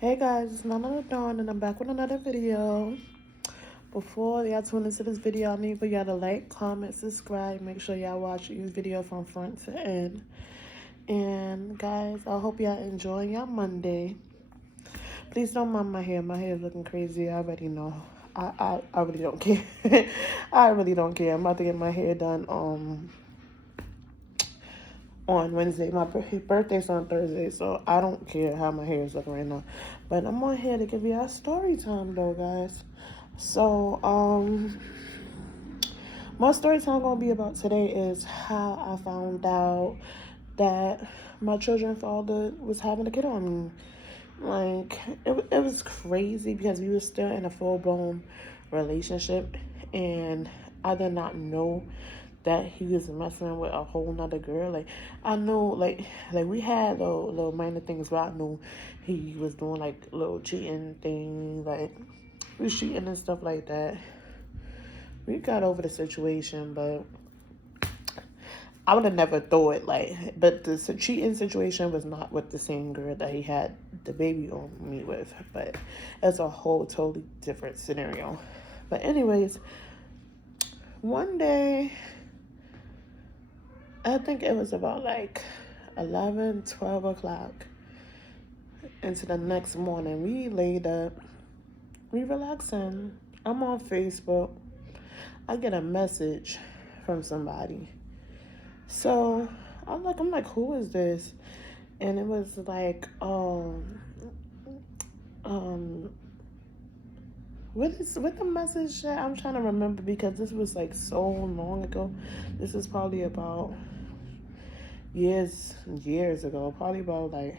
Hey guys, it's Nana Dawn and I'm back with another video. Before y'all tune into this video, I need for y'all to like, comment, subscribe. Make sure y'all watch these video from front to end. And guys, I hope y'all enjoying y'all Monday. Please don't mind my hair. My hair is looking crazy. I already know. I really don't care. I really don't care. I'm about to get my hair done on Wednesday. My birthday's on Thursday, so I don't care how my hair is looking right now. But I'm on here to give you a story time though, guys. So, my story time gonna be about today is how I found out that my children's father was having a kid on me. Like, it was crazy because we were still in a full-blown relationship, and I did not know that he was messing with a whole nother girl. Like, I knew, like we had little minor things, but I knew he was doing, like, little cheating things, like, we was cheating and stuff like that. We got over the situation, but I would have never thought, like, but the cheating situation was not with the same girl that he had the baby on me with, but it's a whole totally different scenario. But anyways, one day, I think it was about like 11, 12 o'clock into the next morning, we laid up, we relaxing. I'm on Facebook. I get a message from somebody. So I'm like, who is this? And it was like, what the message that I'm trying to remember, because this was like so long ago. This is probably about years ago. Probably about like,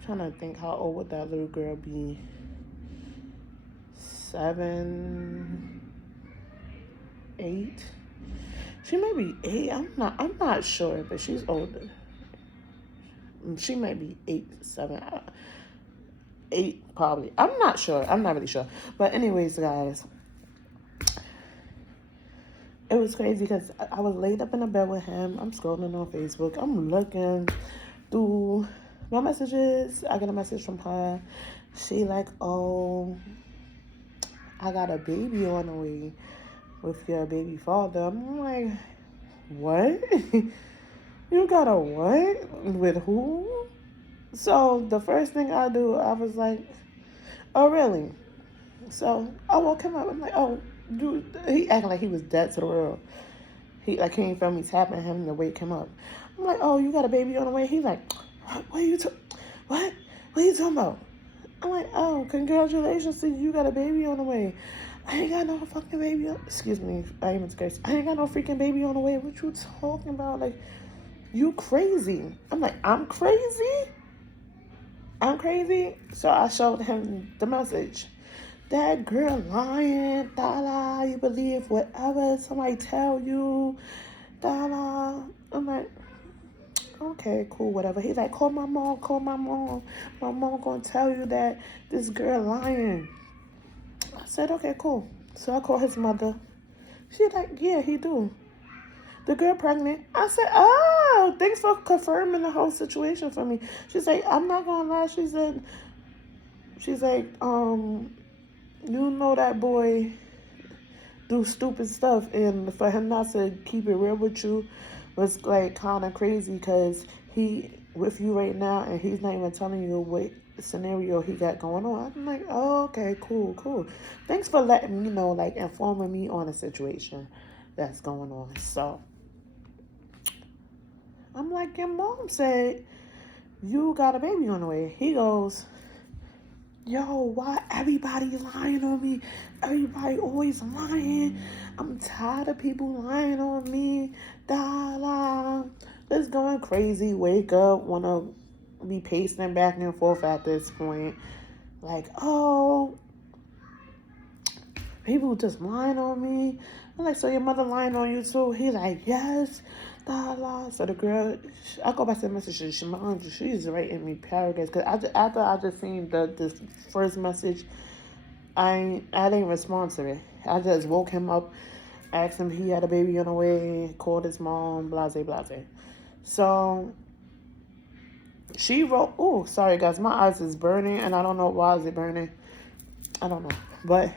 I'm trying to think how old would that little girl be? 7, 8. She may be 8. I'm not sure, but she's older. She might be 8, 7, 8 probably. I'm not sure. I'm not really sure. But anyways, guys, it was crazy because I was laid up in the bed with him. I'm scrolling on Facebook. I'm looking through my messages. I get a message from her. She like, oh, I got a baby on the way with your baby father. I'm like, what? You got a what? With who? So the first thing I do, I was like, oh, really? So I woke him up. I'm like, oh, dude, he acting like he was dead to the world. He like came from me tapping him to wake him up. I'm like, oh, you got a baby on the way? He's like, what are you what? What are you talking about? I'm like, oh, congratulations to you. You got a baby on the way. I ain't got no fucking baby on. Excuse me, I ain't curse. I ain't got no freaking baby on the way. What you talking about? Like, you crazy? I'm like, I'm crazy? I'm crazy? So I showed him the message. That girl lying, da you believe whatever somebody tell you, da. I'm like, okay, cool, whatever. He's like, call my mom. My mom gonna tell you that this girl lying. I said, okay, cool. So I call his mother. She's like, yeah, he do. The girl pregnant. I said, oh, thanks for confirming the whole situation for me. She's like, I'm not gonna lie. She's like, you know that boy do stupid stuff, and for him not to keep it real with you was like kind of crazy, because he with you right now and he's not even telling you what scenario he got going on. I'm like, oh, okay, cool. Thanks for letting me know, like informing me on a situation that's going on. So I'm like, your mom said you got a baby on the way. He goes, yo, why everybody lying on me? Everybody always lying. I'm tired of people lying on me. It's going crazy. Wake up, wanna be pacing back and forth at this point. Like, oh, people just lying on me. I'm like, so your mother lying on you too? He's like, yes. So the girl, I go back to the message. She's writing me paragraphs, because after I just seen this first message, I didn't respond to it. I just woke him up, asked him if he had a baby on the way, called his mom, blase. So She wrote, oh, sorry guys, my eyes is burning and I don't know why is it burning. I don't know. But,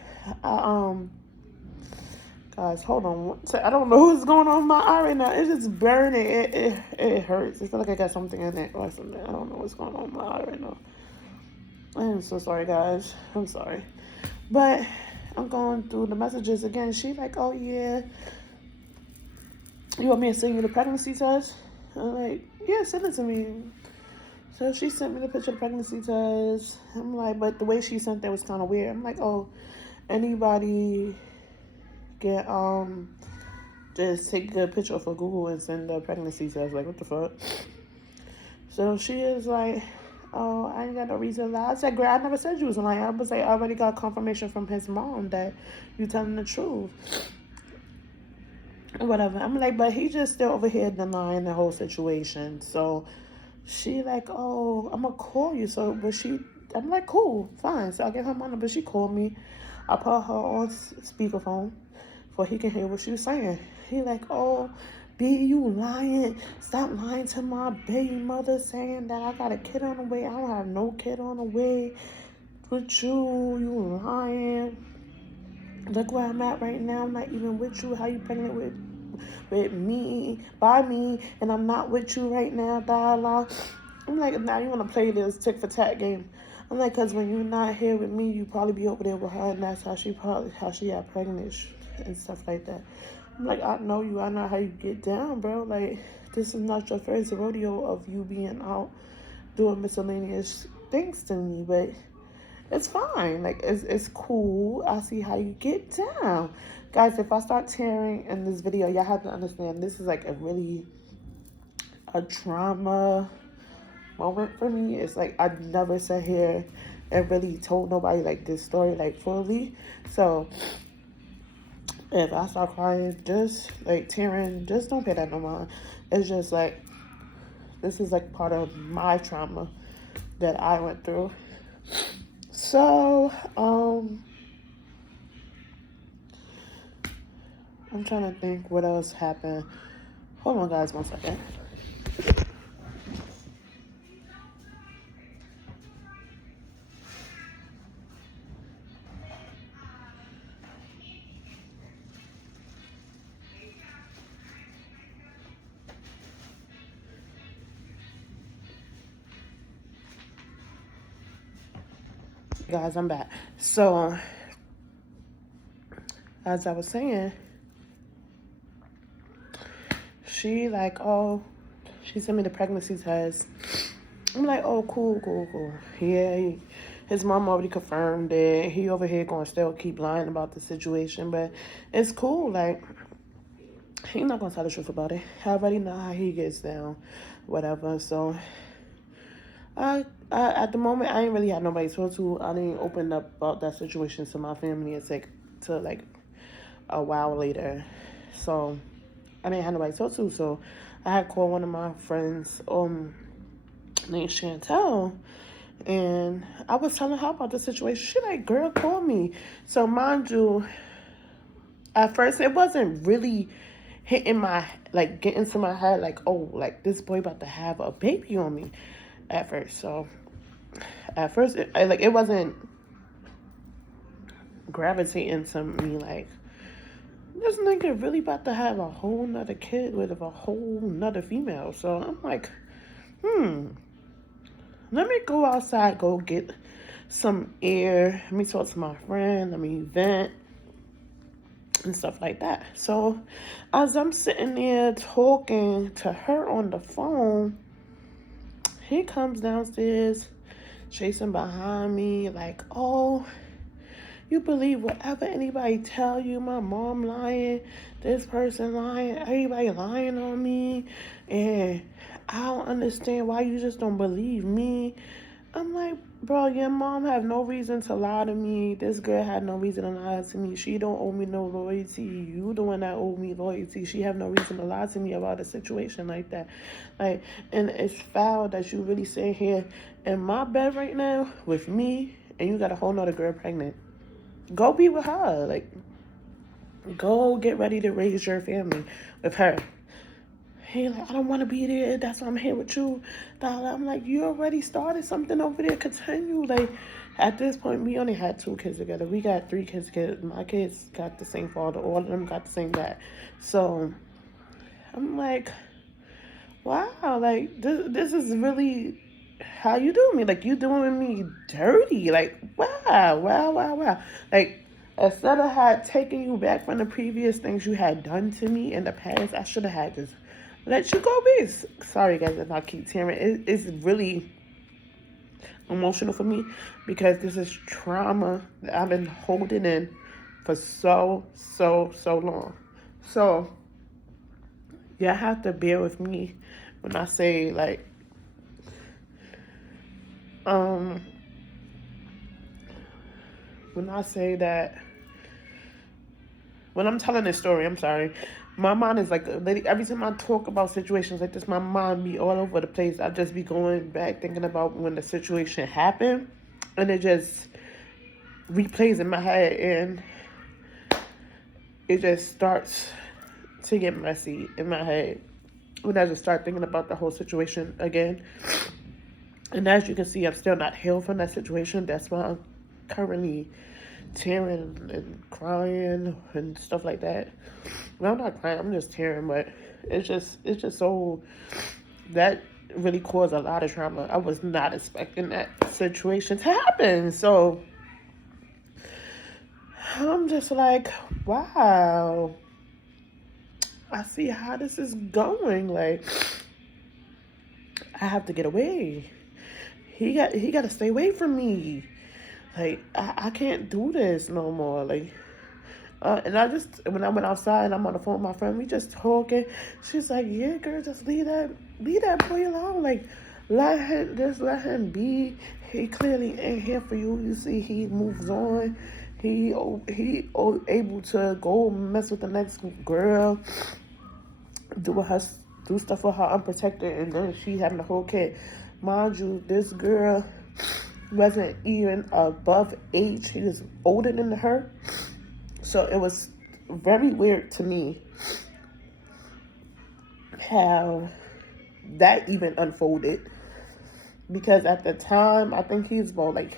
guys, hold on. I don't know what's going on with my eye right now. It's just burning. It hurts. I feel like I got something in it or something. I don't know what's going on with my eye right now. I'm so sorry, guys. I'm sorry. But I'm going through the messages again. She like, oh, yeah. You want me to send you the pregnancy test? I'm like, yeah, send it to me. So she sent me the picture of the pregnancy test. I'm like, but the way she sent that was kind of weird. I'm like, oh, anybody can just take a picture of a Google and send the pregnancy test. Like, what the fuck? So she is like, oh, I ain't got no reason to lie. I said, girl, I never said you was lying. I was like, I already got confirmation from his mom that you telling the truth. Whatever. I'm like, but he just still over here denying the whole situation. So she like, oh, I'm gonna call you. So, but I'm like, cool, fine. So I get her my number. She called me. I put her on speakerphone for he can hear what she was saying. He like, oh, B, you lying. Stop lying to my baby mother saying that I got a kid on the way. I don't have no kid on the way with you. You lying. Look where I'm at right now. I'm not even with you. How you pregnant with me, by me, and I'm not with you right now, blah. I'm like, now you want to play this tick for tat game. I'm like, because when you're not here with me, you probably be over there with her, and that's how she got pregnant and stuff like that. I'm like, I know you. I know how you get down, bro. Like, this is not your first rodeo of you being out doing miscellaneous things to me, but it's fine. Like, it's cool. I see how you get down. Guys, if I start tearing in this video, y'all have to understand this is like a trauma moment for me. It's like I never sat here and really told nobody like this story like fully. So if I start crying, just like tearing, just don't pay that no mind. It's just like this is like part of my trauma that I went through. So I'm trying to think what else happened. Hold on, guys, 1 second. Guys, I'm back. So, as I was saying, she like, oh, she sent me the pregnancy test. I'm like, oh, cool. Yeah, his mom already confirmed it. He over here gonna still keep lying about the situation, but it's cool. Like, he not gonna tell the truth about it. I already know how he gets down, whatever. So, I at the moment I ain't really had nobody to talk to. I didn't open up about that situation to my family. It's like to like a while later. So I didn't have nobody to talk to. So I had called one of my friends, named Chantel, and I was telling her about the situation. She like, girl, call me. So mind you, at first it wasn't really hitting my, like, getting to my head like, oh, like this boy about to have a baby on me at first. So at first it wasn't gravitating to me like, this nigga really about to have a whole nother kid with a whole nother female. So I'm like, let me go outside, go get some air. Let me talk to my friend. Let me vent and stuff like that. So as I'm sitting there talking to her on the phone, he comes downstairs chasing behind me like, oh, you believe whatever anybody tell you? My mom lying, this person lying, everybody lying on me, and I don't understand why you just don't believe me. I'm like, bro, your mom have no reason to lie to me. This girl had no reason to lie to me. She don't owe me no loyalty. You the one that owe me loyalty. She have no reason to lie to me about a situation like that. Like, and it's foul that you really sit here in my bed right now with me, and you got a whole nother girl pregnant. Go be with her. Like, go get ready to raise your family with her. He like, I don't want to be there. That's why I'm here with you. I'm like, you already started something over there. Continue. Like, at this point, we only had 2 kids together. We got 3 kids together. My kids got the same father. All of them got the same dad. So I'm like, wow, like this is really how you do me. Like, you doing me dirty. Like, wow. Like, instead of had taken you back from the previous things you had done to me in the past, I should have had just let you go, bitch. Sorry, guys, if I keep tearing. It's really emotional for me because this is trauma that I've been holding in for so long. So, y'all have to bear with me when I say, like, when I say that, when I'm telling this story, I'm sorry, my mind is like, every time I talk about situations like this, my mind be all over the place. I just be going back thinking about when the situation happened, and it just replays in my head, and it just starts to get messy in my head when I just start thinking about the whole situation again. And as you can see, I'm still not healed from that situation. That's why I'm currently tearing and crying and stuff like that. Well, I'm not crying, I'm just tearing, but it's just so, that really caused a lot of trauma. I was not expecting that situation to happen. So I'm just like, wow, I see how this is going. Like, I have to get away. He got to stay away from me. Like, I can't do this no more. Like, and I just, when I went outside and I'm on the phone with my friend, we just talking. She's like, yeah, girl, just leave that boy alone. Like, let him be. He clearly ain't here for you. You see, he moves on. He able to go mess with the next girl, do stuff with her unprotected, and then she having a whole kid. Mind you, this girl wasn't even above age. He was older than her. So it was very weird to me how that even unfolded. Because at the time, I think he was about like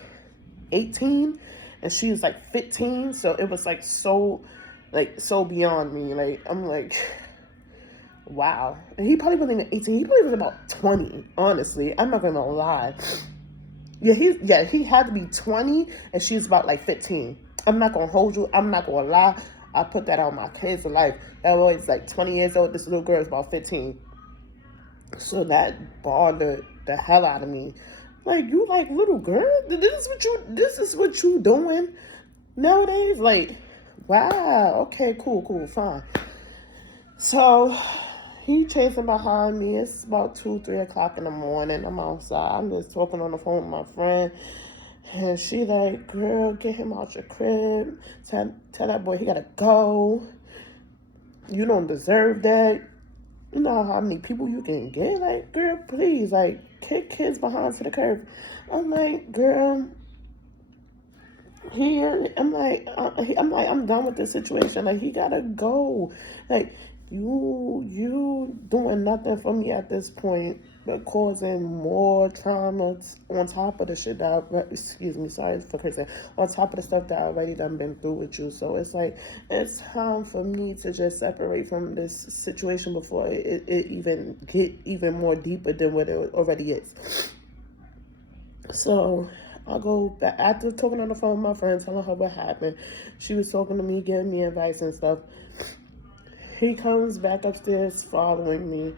18 and she was like 15. So it was like so beyond me. Like, I'm like, wow. And he probably wasn't even 18. He probably was about 20, honestly. I'm not going to lie. Yeah, he had to be 20 and she was about like 15. I'm not going to hold you. I'm not going to lie. I put that on my kids' life. That boy's like 20 years old. This little girl is about 15. So that bothered the hell out of me. Like, you like little girl? This is what you doing nowadays? Like, wow. Okay, cool, fine. So he chasing behind me. It's about 2-3 o'clock in the morning. I'm outside. I'm just talking on the phone with my friend. And she like, girl, get him out your crib. Tell that boy he gotta go. You don't deserve that. You know how many people you can get? Like, girl, please, like, kick kids behind to the curb. I'm like, girl, I'm done with this situation. Like, he gotta go. Like, you doing nothing for me at this point, but causing more trauma on top of the shit that sorry for cursing, on top of the stuff that I already done been through with you. So it's like, it's time for me to just separate from this situation before it even get even more deeper than what it already is. So I'll go back after talking on the phone with my friend, telling her what happened. She was talking to me, giving me advice and stuff. He comes back upstairs following me.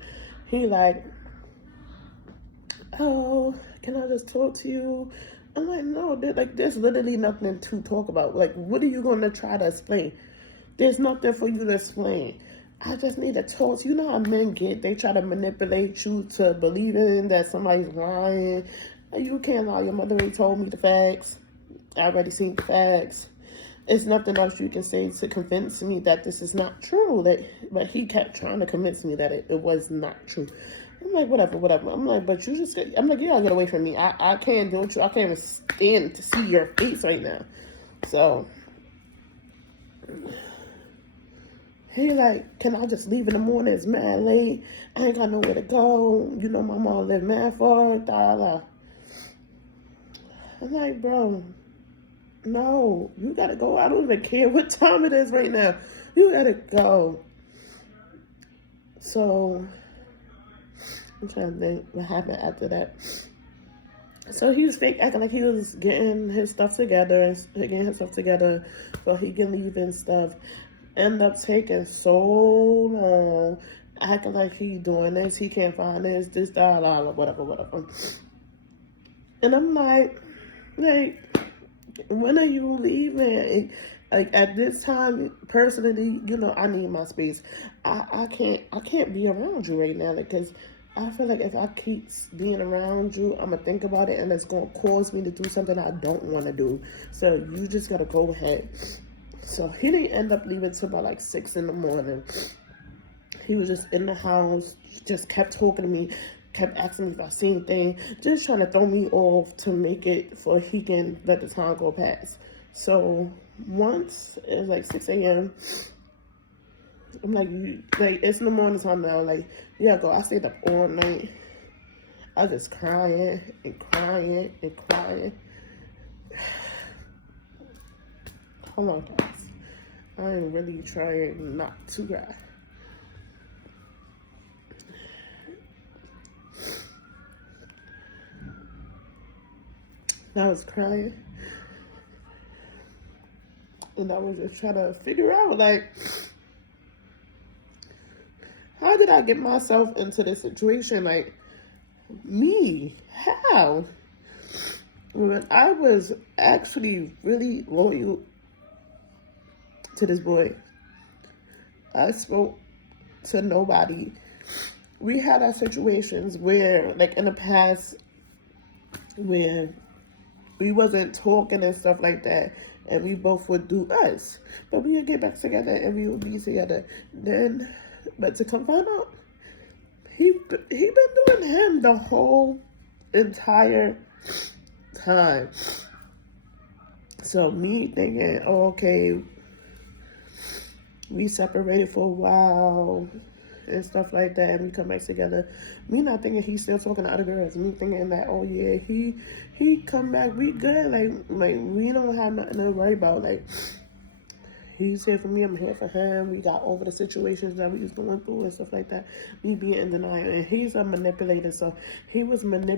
He like, oh, can I just talk to you? I'm like, no, there's literally nothing to talk about. Like, what are you going to try to explain? There's nothing for you to explain. I just need to talk to you. You know how men get, they try to manipulate you to believing that somebody's lying. You can't lie. Your mother already told me the facts. I already seen the facts. It's nothing else you can say to convince me that this is not true. But he kept trying to convince me that it was not true. I'm like, whatever. I'm like, but you just, I'm like, you gotta get away from me. I can't do it. I can't even stand to see your face right now. So He like, can I just leave in the morning? It's mad late. I ain't got nowhere to go. You know, my mom live mad far. Da, da. I'm like, bro, no, you gotta go. I don't even care what time it is right now. You gotta go. So I'm trying to think what happened after that. So he was fake acting like he was getting his stuff together, so he can leave and stuff. End up taking so long, acting like he doing this, he can't find this, that, whatever. And I'm like, when are you leaving? Like at this time, personally, you know, I need my space. I can't be around you right now, like, cause I feel like if I keep being around you, I'm gonna think about it, and it's gonna cause me to do something I don't want to do. So you just gotta go ahead. So he didn't end up leaving till about like 6 in the morning. He was just in the house, just kept talking to me, kept asking me if I seen anything, just trying to throw me off to make it so he can let the time go past. So once it was like 6 a.m., I'm like, it's in the morning time now. Like, yeah, go. I stayed up all night. I was just crying and crying and crying. Hold on, guys. I'm really trying not to cry. I was crying. And I was just trying to figure out, like, how did I get myself into this situation? Like, me? How? When I was actually really loyal to this boy, I spoke to nobody. We had our situations where, like, in the past, where we wasn't talking and stuff like that, and we both would do us, but we would get back together and we would be together. Then, but to come find out, he been doing him the whole entire time. So me thinking, oh, okay, we separated for a while and stuff like that, and we come back together. Me not thinking he's still talking to other girls. Me thinking that, oh yeah, he come back, we good. Like we don't have nothing to worry about. Like, he's here for me, I'm here for him. We got over the situations that we was going through and stuff like that. Me being in denial, and he's a manipulator, so he was manipulating